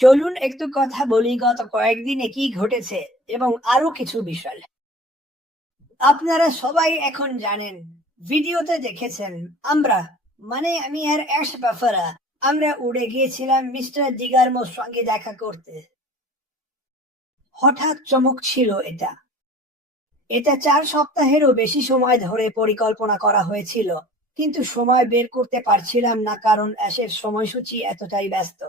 চলুন একটু কথা বলি গত কয়েকদিনে কি ঘটেছে এবং আরো কিছু বিষয়। আপনারা সবাই এখন জানেন, ভিডিওতে দেখেছেন, আমরা আমি আর অ্যাশ বাফারা আমরা উড়ে গিয়েছিলাম মিস্টার দিগার্মোর সঙ্গে দেখা করতে। হঠাৎ চমক ছিল এটা। এটা 4 সপ্তাহেরও বেশি সময় ধরে পরিকল্পনা করা হয়েছিল, কিন্তু সময় বের করতে পারছিলাম না কারণ অ্যাশের সময়সূচি এতটাই ব্যস্ত।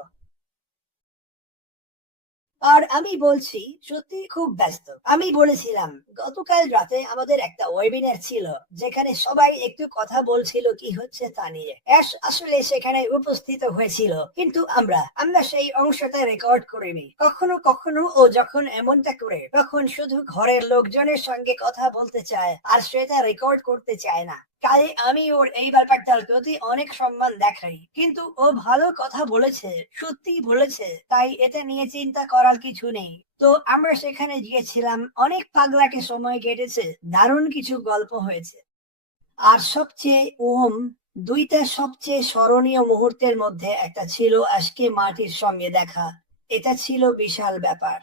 আর আমি বলছি, সত্যি খুব ব্যস্ত। আমি বলেছিলাম, গতকাল রাতে আমাদের একটা ওয়েবিনার ছিল যেখানে সবাই একটু কথা বলছিল কি হচ্ছে তা নিয়ে। অ্যাশ আসলে সেখানে উপস্থিত হয়েছিল, কিন্তু আমরা সেই অংশটা রেকর্ড করিনি। কখনো কখনো ও যখন এমনটা করে তখন শুধু ঘরের লোকজনের সঙ্গে কথা বলতে চায় আর সেটা রেকর্ড করতে চায় না। তাই আমি ওর এই ব্যাপারটার প্রতি অনেক সম্মান দেখাই, কিন্তু ও ভালো কথা বলেছে, সত্যি বলেছে, তাই এটা নিয়ে চিন্তা করার কিছু নেই। তো আমরা সেখানে গিয়েছিলাম, অনেক পাগলাটে সময় কেটেছে, দারুণ কিছু গল্প হয়েছে। আর সবচেয়ে দুইটা সবচেয়ে স্মরণীয় মুহূর্তের মধ্যে একটা ছিল আজকে মাটির সঙ্গে দেখা। এটা ছিল বিশাল ব্যাপার।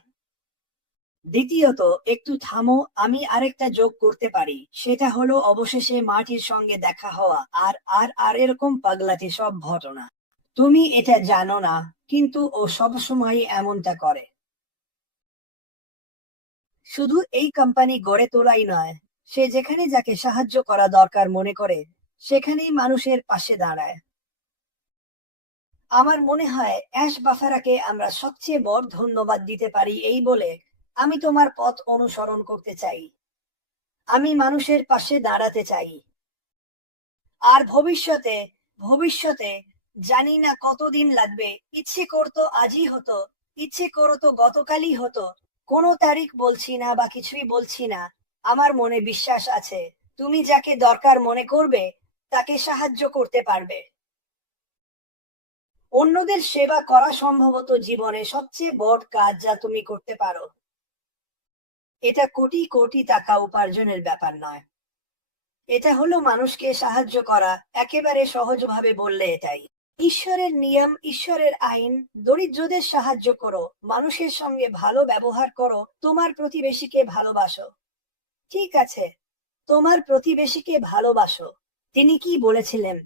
দ্বিতীয়ত, একটু থামো, আমি আরেকটা যোগ করতে পারি, সেটা হলো অবশেষে মাটির সঙ্গে দেখা হওয়া আর আর আর এরকম পাগলাটে সব ঘটনা। তুমি এটা জানো না, কিন্তু ও সবসময় এমনটা করে। শুধু এই কোম্পানি গড়ে তোলাই নয়, সে যেখানে যাকে সাহায্য করা দরকার মনে করে সেখানেই মানুষের পাশে দাঁড়ায়। আমার মনে হয় অ্যাশ বাফারাকে আমরা সবচেয়ে বড় ধন্যবাদ দিতে পারি এই বলে, আমি তোমার পথ অনুসরণ করতে চাই, আমি মানুষের পাশে দাঁড়াতে চাই। আর ভবিষ্যতে ভবিষ্যতে জানি না কতদিন লাগবে, ইচ্ছে করতো আজই হতো, ইচ্ছে করতো গতকালই হতো, কোনো তারিখ বলছি না বা কিছুই বলছি না। আমার মনে বিশ্বাস আছে, তুমি যাকে দরকার মনে করবে তাকে সাহায্য করতে পারবে। অন্যদের সেবা করা সম্ভবত জীবনে সবচেয়ে বড় কাজ যা তুমি করতে পারো। এটা কোটি কোটি টাকা উপার্জনের ব্যাপার নয়, এটা হলো মানুষকে সাহায্য করা, একেবারে সহজভাবে বললে এটাই। ঈশ্বরের নিয়ম, ঈশ্বরের আইন, দরিদ্রদের সাহায্য করো, মানুষের সঙ্গে ভালো ব্যবহার করো, তোমার প্রতিবেশীকে ভালোবাসো। ঠিক আছে, তোমার প্রতিবেশীকে ভালোবাসো। তিনি কি বলেছিলেন?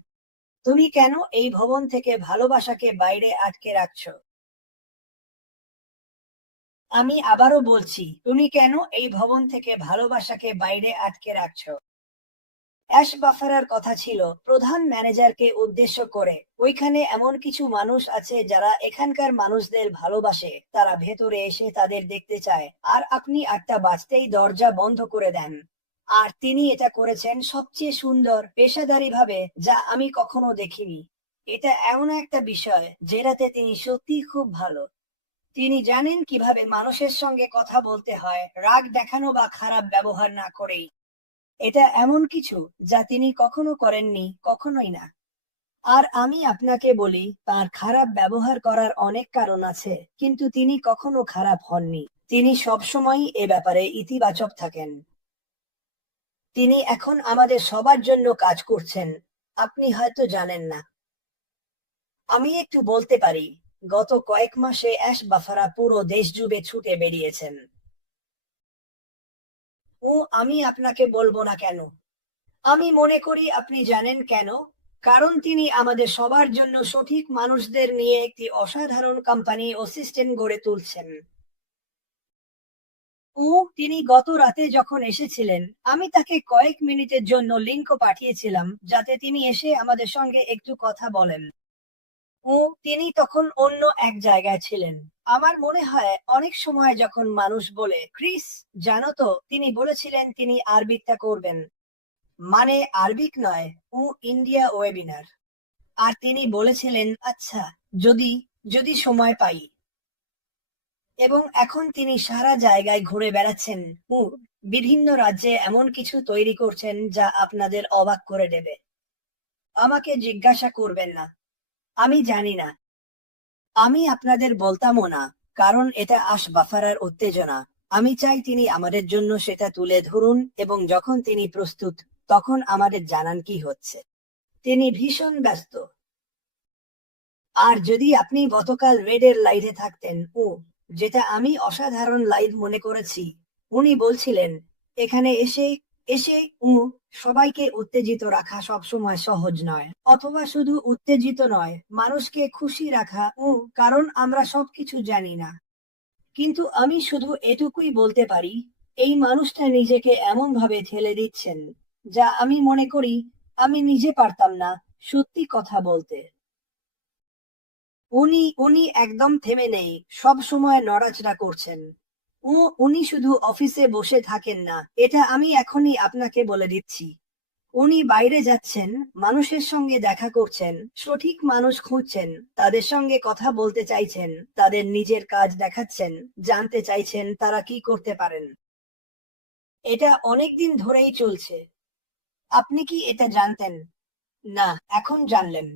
তুমি কেন এই ভবন থেকে ভালোবাসাকে বাইরে আটকে রাখছো? আমি আবারও বলছি, তুমি কেন এই ভবন থেকে ভালোবাসাকে বাইরে আটকে রাখছো? অ্যাশ বাফারার কথা ছিল প্রধান ম্যানেজারকে উদ্দেশ্য করে, ওইখানে এমন কিছু মানুষ আছে যারা এখানকার মানুষদের ভালোবাসে, তারা ভেতরে এসে তাদের দেখতে চায়, আর আপনি একটা বাজতেই দরজা বন্ধ করে দেন। আর তিনি এটা করেছেন সবচেয়ে সুন্দর পেশাদারি ভাবে, যা আমি কখনো দেখিনি। এটা এমন একটা বিষয় যেটাতে তিনি সত্যিই খুব ভালো। তিনি জানেন কিভাবে মানুষের সঙ্গে কথা বলতে হয়, রাগ দেখানো বা খারাপ ব্যবহার না করেই। এটা এমন কিছু যা তিনি কখনো করেননি, কখনোই না। আর আমি আপনাকে বলি, তার খারাপ ব্যবহার করার অনেক কারণ আছে, কিন্তু তিনি কখনো খারাপ হননি। তিনি সবসময়ই এ ব্যাপারে ইতিবাচক থাকেন। তিনি এখন আমাদের সবার জন্য কাজ করছেন, আপনি হয়তো জানেন না। আমি একটু বলতে পারি, গত কয়েক মাসে অ্যাশ বাফারা পুরো দেশ জুড়ে ছুটে বেরিয়েছেন। আমি আপনাকে বলবো না কেন। আমি মনে করি আপনি জানেন কেন। কারণ তিনি আমাদের সবার জন্য সঠিক মানুষদের নিয়ে একটি অসাধারণ কোম্পানি ও সিস্টেম গড়ে তুলছেন। ও তিনি গত রাতে যখন এসেছিলেন, আমি তাকে কয়েক মিনিটের জন্য লিংকও পাঠিয়েছিলাম যাতে তিনি এসে আমাদের সঙ্গে একটু কথা বলেন। ও তিনি তখন অন্য এক জায়গায় ছিলেন। আমার মনে হয় অনেক সময় যখন মানুষ বলে, ক্রিস, জানো তো, তিনি বলেছিলেন তিনি আরবিকটা করবেন। মানে আরবিক নয়, ইন্ডিয়া ওয়েবিনার। আর তিনি বলেছিলেন, আচ্ছা, যদি যদি সময় পাই। এবং এখন তিনি সারা জায়গায় ঘুরে বেড়াচ্ছেন, ও বিভিন্ন রাজ্যে এমন কিছু তৈরি করছেন যা আপনাদের অবাক করে দেবে। আমাকে জিজ্ঞাসা করবেন না, আমি জানি না। আমি আপনাদের বলতামও না, কারণ এটা বাফারার উত্তেজনা। আমি চাই তিনি আমাদের জন্য সেটা তুলে ধরুন, এবং যখন তিনি প্রস্তুত তখন আমাদের জানান কি হচ্ছে। তিনি ভীষণ ব্যস্ত। আর যদি আপনি গতকাল রেডের লাইটে থাকতেন, যেটা আমি অসাধারণ লাইট মনে করেছি। উনি বলছিলেন, এখানে এসে এসে সবাইকে উত্তেজিত রাখা সবসময় সহজ নয়, অথবা শুধু উত্তেজিত নয়, মানুষকে খুশি রাখা, কারণ আমরা সবকিছু জানি না। কিন্তু আমি শুধু এটুকুই বলতে পারি, এই মানুষটা নিজেকে এমন ভাবে ঠেলে দিচ্ছেন, যা আমি মনে করি আমি নিজে পারতাম না সত্যি কথা বলতে। উনি উনি একদম থেমে নেই, সব সময় নড়াচড়া করছেন। উনি শুধু অফিসে বসে থাকেন না, এটা আমি এখনই আপনাকে বলে দিচ্ছি। উনি বাইরে যাচ্ছেন, মানুষের সঙ্গে দেখা করছেন, সঠিক মানুষ খুঁজছেন, তাদের সঙ্গে কথা বলতে চাইছেন, তাদের নিজের কাজ দেখাচ্ছেন, জানতে চাইছেন তারা কি করতে পারেন। এটা অনেকদিন ধরেই চলছে। আপনি কি এটা জানতেন? না, এখন জানলেন।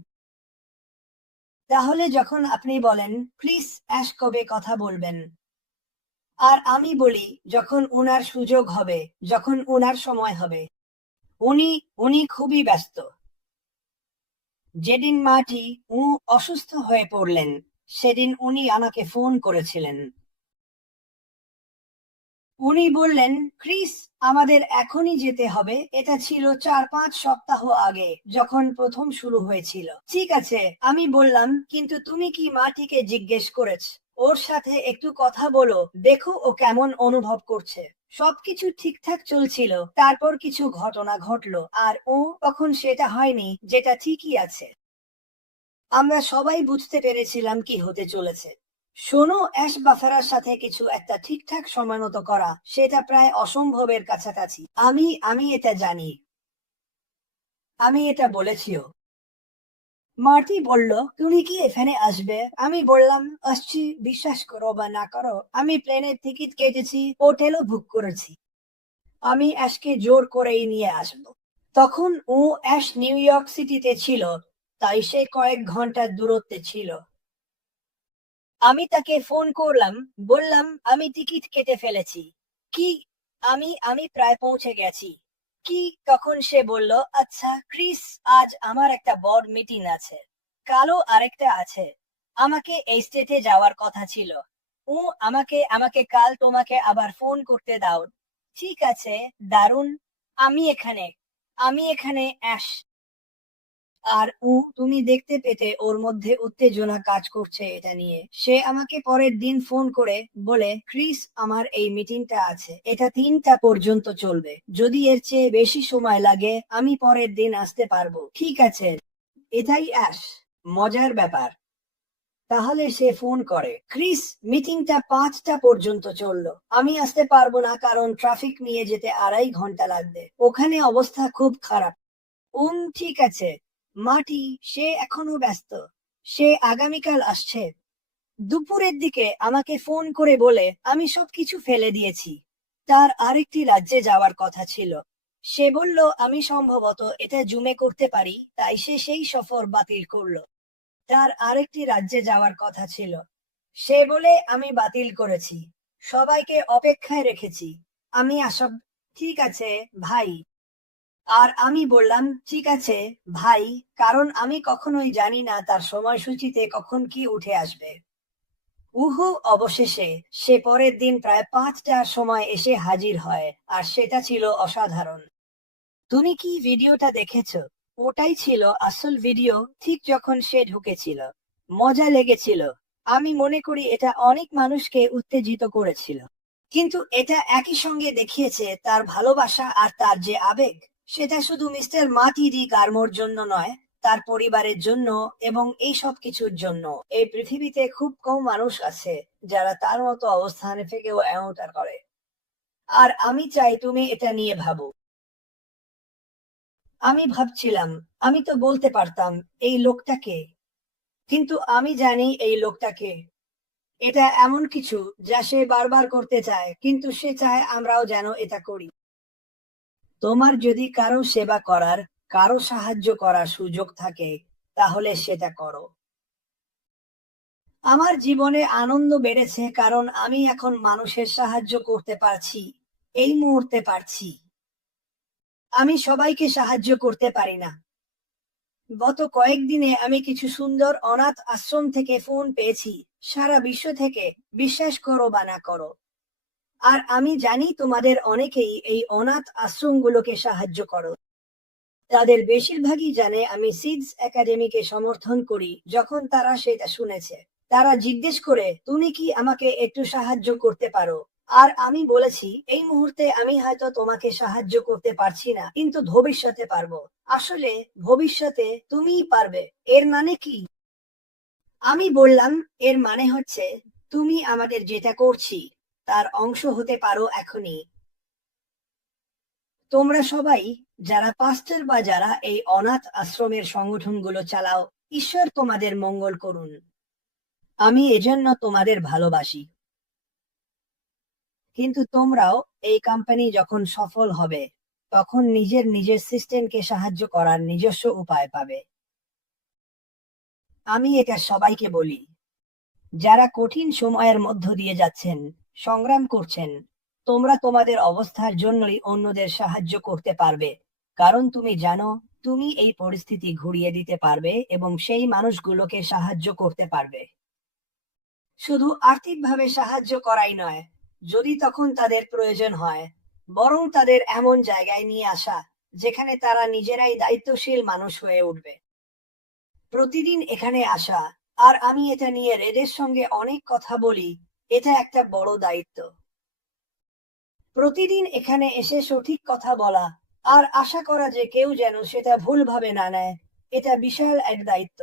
তাহলে যখন আপনি বলেন, প্লিজ অ্যাশ কবে কথা বলবেন, আর আমি বলি যখন উনার সুযোগ হবে, যখন উনার সময় হবে। উনি উনি খুবই ব্যস্ত। যেদিন মাটি অসুস্থ হয়ে পড়লেন, সেদিন উনি আমাকে ফোন করেছিলেন। উনি বললেন, ক্রিস, আমাদের এখনই যেতে হবে। এটা ছিল 4-5 সপ্তাহ আগে, যখন প্রথম শুরু হয়েছিল। ঠিক আছে, আমি বললাম, কিন্তু তুমি কি মাটিকে জিজ্ঞেস করেছ? ওর সাথে একটু কথা বলো, দেখো ও কেমন অনুভব করছে। সবকিছু ঠিকঠাক চলছিল, তারপর কিছু ঘটনা ঘটলো, আর তখন সেটা হয়নি যেটা ঠিকই আছে। আমরা সবাই বুঝতে পেরেছিলাম কি হতে চলেছে। শোনো, অ্যাশ বাফারার সাথে কিছু একটা ঠিকঠাক সময় মতো করা, সেটা প্রায় অসম্ভবের কাছাকাছি। আমি আমি এটা জানি, আমি এটা বলেছিও। মার্টি বলল, তুমি কি এখানে আসবে? আমি বললাম, আসছি। বিশ্বাস করো বা না করো, আমি প্লেনের টিকিট কেটেছি, হোটেলও বুক করেছি। আমি অ্যাশকে জোর করেই নিয়ে আসবো। তখন অ্যাশ নিউ ইয়র্ক সিটিতে ছিল, তাই সে কয়েক ঘন্টার দূরত্বে ছিল। আমি তাকে ফোন করলাম, বললাম আমি টিকিট কেটে ফেলেছি। কি? আমি আমি প্রায় পৌঁছে গেছি। কি? তখন সে বলল, আচ্ছা ক্রিস, আজ আমার একটা বড় মিটিং আছে, কালও আরেকটা আছে। আমাকে এই স্টেটে যাওয়ার কথা ছিল। ও আমাকে আমাকে কাল তোমাকে আবার ফোন করতে দাও। ঠিক আছে, দারুণ। আমি এখানে আমি এখানে অ্যাশ। আর তুমি দেখতে পেতে ওর মধ্যে উত্তেজনা কাজ করছে এটা নিয়ে। সে আমাকে পরের দিন ফোন করে বলে, ক্রিস, আমার এই মিটিংটা আছে, এটা 3টা পর্যন্ত চলবে। যদি এর চেয়ে বেশি সময় লাগে, আমি পরের দিন আসতে পারবো। ঠিক আছে। এটাই অ্যাশ। মজার ব্যাপার। তাহলে সে ফোন করে, ক্রিস, মিটিংটা 5টা পর্যন্ত চললো, আমি আসতে পারবো না কারণ ট্রাফিক নিয়ে যেতে 2.5 ঘন্টা লাগবে, ওখানে অবস্থা খুব খারাপ। ঠিক আছে। মাটি, সে এখনো ব্যস্ত। সে আগামীকাল আসছে। দুপুরের দিকে আমাকে ফোন করে বলে, আমি সবকিছু ফেলে দিয়েছি। তার আরেকটি রাজ্যে যাওয়ার কথা ছিল। সে বলল আমি সম্ভবত এটা জুমে করতে পারি, তাই সে সেই সফর বাতিল করলো। তার আরেকটি রাজ্যে যাওয়ার কথা ছিল। সে বলে আমি বাতিল করেছি। সবাইকে অপেক্ষায় রেখেছি। আমি আসব। ঠিক আছে ভাই। আর আমি বললাম, ঠিক আছে ভাই, কারণ আমি কখনোই জানি না তার সময়সূচিতে কখন কি উঠে আসবে। অবশেষে সে পরের দিন প্রায় 5টার সময় এসে হাজির হয়, আর সেটা ছিল অসাধারণ। তুমি কি ভিডিওটা দেখেছ? ওটাই ছিল আসল ভিডিও, ঠিক যখন সে ঢুকেছিল। মজা লেগেছিল। আমি মনে করি এটা অনেক মানুষকে উত্তেজিত করেছিল। কিন্তু এটা একই সঙ্গে দেখিয়েছে তার ভালোবাসা আর তার যে আবেগ, সেটা শুধু মিস্টার মাটি গার্মোর জন্য নয়, তার পরিবারের জন্য এবং এই সব কিছুর জন্য। এই পৃথিবীতে খুব কম মানুষ আছে যারা তার মতো অবস্থানে থেকেও এমনটা করে। আর আমি চাই তুমি এটা নিয়ে ভাবো। আমি ভাবছিলাম, আমি তো বলতে পারতাম এই লোকটাকে, কিন্তু আমি জানি এই লোকটাকে। এটা এমন কিছু যা সে বারবার করতে চায়, কিন্তু সে চায় আমরাও যেন এটা করি। তোমার যদি কারো সেবা করার, কারো সাহায্য করার সুযোগ থাকে, তাহলে সেটা করো। আমার জীবনে আনন্দ বেড়েছে কারণ আমি এখন মানুষের সাহায্য করতে পারছি। এই মুহূর্তে পারছি। আমি সবাইকে সাহায্য করতে পারি না। গত কয়েকদিনে আমি কিছু সুন্দর অনাথ আশ্রম থেকে ফোন পেয়েছি, সারা বিশ্ব থেকে, বিশ্বাস করো বা না করো। আর আমি জানি তোমাদের অনেকেই এই অনাথ আশ্রমগুলোকে সাহায্য করো। তাদের বেশিরভাগই জানে আমি সিডস একাডেমিকে সমর্থন করি। যখন তারা সেটা শুনেছে, তারা জিজ্ঞেস করে, তুমি কি আমাকে একটু সাহায্য করতে পারো? আর আমি বলেছি, এই মুহূর্তে আমি হয়তো তোমাকে সাহায্য করতে পারছি না, কিন্তু ভবিষ্যতে পারবো। আসলে ভবিষ্যতে তুমিই পারবে। এর মানে কি? আমি বললাম, এর মানে হচ্ছে তুমি আমাদের যেটা করছি তার অংশ হতে পারো এখনই। তোমরা সবাই যারা পাস্টার বা যারা এই অনাথ আশ্রমের সংগঠনগুলো চালাও, ঈশ্বর তোমাদের মঙ্গল করুন। আমি এজন্য তোমাদের ভালোবাসি। কিন্তু তোমরাও এই কোম্পানি যখন সফল হবে, তখন নিজের নিজের সিস্টেমকে সাহায্য করার নিজস্ব উপায় পাবে। আমি এটা সবাইকে বলি, যারা কঠিন সময়ের মধ্য দিয়ে যাচ্ছেন, সংগ্রাম করছেন, তোমরা তোমাদের অবস্থার জন্যই অন্যদের সাহায্য করতে পারবে। কারণ তুমি জানো, তুমি এই পরিস্থিতি ঘুরিয়ে দিতে পারবে এবং সেই মানুষগুলোকে সাহায্য করতে পারবে। শুধু আর্থিকভাবে সাহায্য করাই নয়, যদি তখন তাদের প্রয়োজন হয়, বরং তাদের এমন জায়গায় নিয়ে আসা যেখানে তারা নিজেরাই দায়িত্বশীল মানুষ হয়ে উঠবে। প্রতিদিন এখানে আসা, আর আমি এটা নিয়ে রেডের সঙ্গে অনেক কথা বলি, এটা একটা বড় দায়িত্ব। প্রতিদিন এখানে এসে সঠিক কথা বলা আর আশা করা যে কেউ যেন সেটা ভুলভাবে না নেয়, এটা বিশাল এক দায়িত্ব।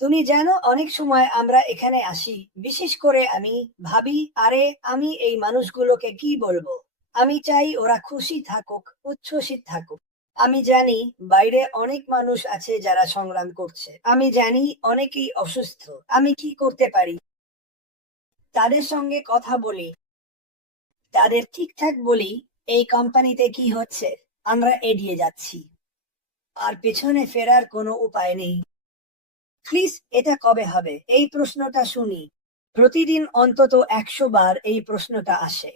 তুমি জানো, অনেক সময় আমরা এখানে আসি, বিশেষ করে আমি, ভাবি, আরে আমি এই মানুষগুলোকে কি বলবো? আমি চাই ওরা খুশি থাকুক, উচ্ছ্বসিত থাকুক। আমি জানি বাইরে অনেক মানুষ আছে যারা সংগ্রাম করছে। আমি জানি অনেকেই অসুস্থ। আমি কি করতে পারি? তাদের সঙ্গে কথা বলি, তাদের ঠিকঠাক বলি এই কোম্পানিতে কি হচ্ছে, আমরা এড়িয়ে যাচ্ছি, আর পেছনে ফেরার কোনো উপায় নেই। প্লিজ, এটা কবে হবে? এই প্রশ্নটা শুনি প্রতিদিন অন্তত 100 বার। এই প্রশ্নটা আসে,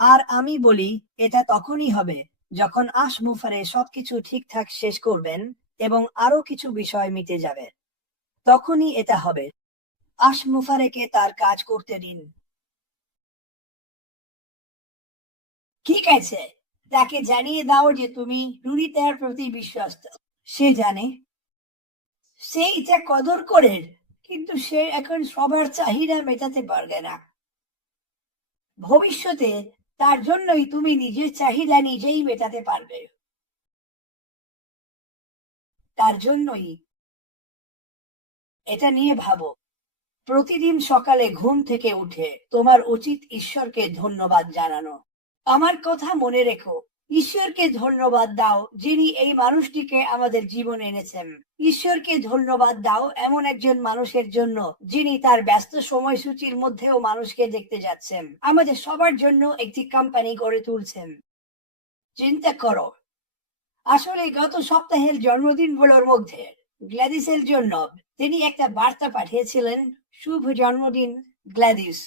আর আমি বলি এটা তখনই হবে যখন আশমুফারে সবকিছু ঠিকঠাক শেষ করবেন এবং আরো কিছু বিষয় মিটে যাবে। তখনই এটা হবে। আশমুফারেকে তার কাজ করতে দিন। ঠিক আছে, তাকে জানিয়ে দাও যে তুমি রুনিতার প্রতি বিশ্বস্ত। সে জানে, সে এটা কদর করে, কিন্তু সে এখন সবার চাহিদা মেটাতে পারবে না। ভবিষ্যতে তার জন্যই তুমি নিজের চাহিদা নিজেই মেটাতে পারবে। তার জন্যই এটা নিয়ে ভাবো। প্রতিদিন সকালে ঘুম থেকে উঠে তোমার উচিত ঈশ্বরকে ধন্যবাদ জানানো। আমার কথা মনে রেখো, ঈশ্বরকে ধন্যবাদ দাও যিনি এই মানুষটিকে আমাদের জীবনে এনেছেন। ঈশ্বরকে ধন্যবাদ দাও এমন একজন মানুষের জন্য যিনি তার ব্যস্ত সময়সূচির মধ্যেও মানুষকে দেখতে যাচ্ছেন, আমাদের সবার জন্য একটি কোম্পানি গড়ে তুলছেন। চিন্তা করো, আসলে গত সপ্তাহের জন্মদিনগুলোর মধ্যে গ্ল্যাডিসের জন্য তিনি একটা বার্তা পাঠিয়েছিলেন, শুভ জন্মদিন গ্ল্যাডিস।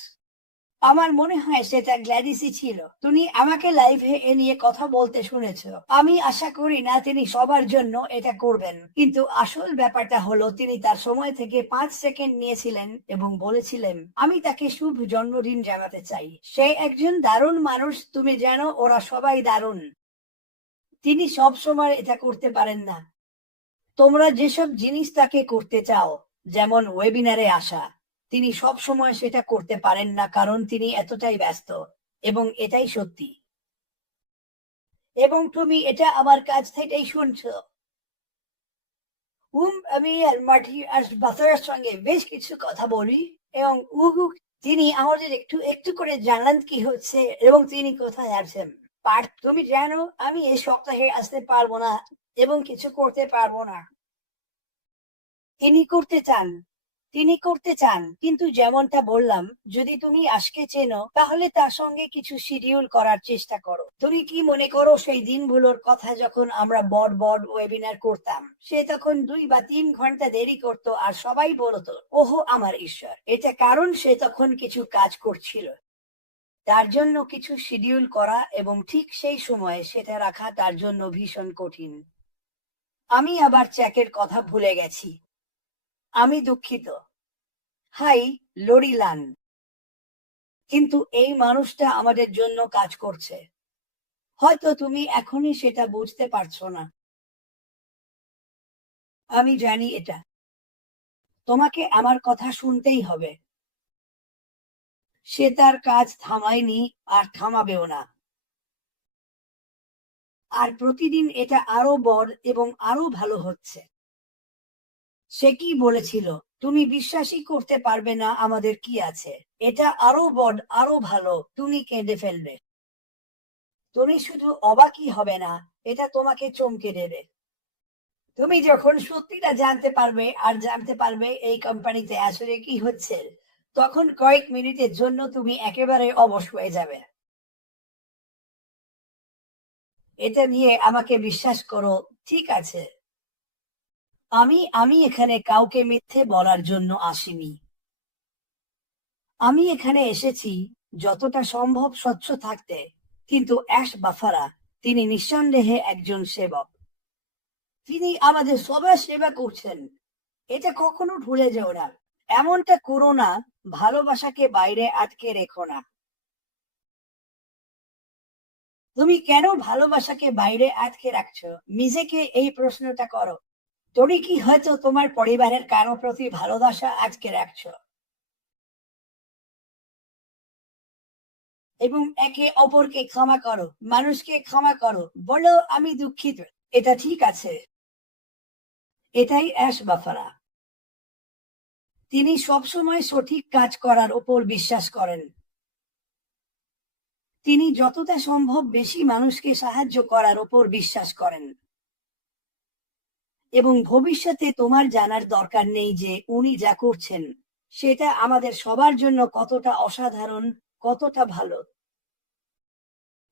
আমার মনে হয় সেটা গ্ল্যাডিসই ছিল। তুমি আমাকে লাইভে এ নিয়ে কথা বলতে শুনেছ। আমি আশা করি না তিনি সবার জন্য এটা করবেন, কিন্তু আসল ব্যাপারটা হলো তিনি তার সময় থেকে 5 সেকেন্ড নিয়েছিলেন এবং বলেছিলেন, আমি তাকে শুভ জন্মদিন জানাতে চাই। সে একজন দারুণ মানুষ, তুমি জানো ওরা সবাই দারুণ। তিনি সব সময় এটা করতে পারেন না। তোমরা যেসব জিনিস তাকে করতে চাও, যেমন ওয়েবিনারে আসা, তিনি সব সময় সেটা করতে পারেন না কারণ তিনি এতটাই ব্যস্ত, এবং এটাই সত্যি। এবং তুমি এটা আমার কাছ থেকেই শুনছো। আমি আর মাটি আর বাসার সঙ্গে বেশ কিছু কথা বলি, এবং তিনি আমাদের একটু একটু করে জানান কি হচ্ছে এবং তিনি কোথায় আছেন। পার্থ, তুমি জানো আমি এই সপ্তাহে আসতে পারবো না এবং কিছু করতে পারবো না। তিনি করতে চান, তিনি করতে চান, কিন্তু যেমনটা বললাম, যদি তুমি আজকে চেনো তাহলে তার সঙ্গে কিছু শিডিউল করার চেষ্টা করো। তুমি কি মনে করো সেই দিনগুলোর কথা যখন আমরা বড় বড় ওয়েবিনার করতাম, সে তখন 2 বা 3 ঘন্টা দেরি করতো আর সবাই বলতো, ওহো আমার ঈশ্বর, এটা কারণ সে তখন কিছু কাজ করছিল। তার জন্য কিছু শিডিউল করা এবং ঠিক সেই সময়ে সেটা রাখা তার জন্য ভীষণ কঠিন। আমি আবার চেকের কথা ভুলে গেছি। আমি দুঃখিত। হাই, লরিলান। কিন্তু এই মানুষটা আমাদের জন্য কাজ করছে। হয়তো তুমি এখনই সেটা বুঝতে পারছো না। আমি জানি এটা। তোমাকে আমার কথা শুনতেই হবে। সে তার কাজ থামায়নি আর থামাবেও না। আর প্রতিদিন এটা আরো বড় এবং আরো ভালো হচ্ছে। সে কি বলেছিল? তুমি বিশ্বাসই করতে পারবে না আমাদের কি আছে। এটা আরো বড়, আরো ভালো। তুমি কেঁদে ফেলবে। তুমি শুধু অবাকই হবে না, এটা তোমাকে চমকে দেবে। তুমি যখন সত্যিটা জানতে পারবে আর জানতে পারবে এই কোম্পানিতে আসলে কি হচ্ছে, তখন কয়েক মিনিটের জন্য তুমি একেবারে অবশ হয়ে যাবে। এটা নিয়ে আমাকে বিশ্বাস করো, ঠিক আছে? আমি এখানে কাউকে মিথ্যে বলার জন্য আসিনি। আমি এখানে এসেছি যতটা সম্ভব স্বচ্ছ থাকতে। কিন্তু অ্যাশ বাফারা, তিনি নিঃসন্দেহে একজন সেবক। তিনি আমাদের সবার সেবা করছেন। এটা কখনো ভুলে যেও না। এমনটা করো না। ভালোবাসাকে বাইরে আটকে রেখো না। তুমি কেন ভালোবাসাকে বাইরে আটকে রাখছো? নিজেকে এই প্রশ্নটা করো। তুমি কি হয়তো তোমার পরিবারের কারো প্রতি ভালোবাসা আটকে রাখছো? এবং একে অপরকে ক্ষমা করো, মানুষকে ক্ষমা করো, বলো আমি দুঃখিত। এটা ঠিক আছে। এটাই অ্যাশ বাফারা। তিনি সবসময় সঠিক কাজ করার উপর বিশ্বাস করেন। তিনি যতটা সম্ভব বেশি মানুষকে সাহায্য করার উপর বিশ্বাস করেন। এবং ভবিষ্যতে তোমার জানার দরকার নেই যে উনি যা করছেন সেটা আমাদের সবার জন্য কতটা অসাধারণ, কতটা ভালো।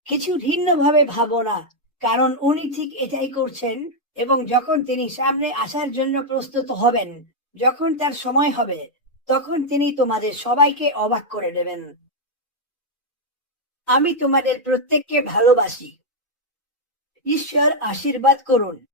কিছু ভিন্নভাবে ভাবো না, কারণ উনি ঠিক এটাই করছেন। এবং যখন তিনি সামনে আসার জন্য প্রস্তুত হবেন, যখন তার সময় হবে, তখন তিনি তোমাদের সবাইকে অবাক করে দেবেন। আমি তোমাদের প্রত্যেককে ভালোবাসি। ঈশ্বর আশীর্বাদ করুন।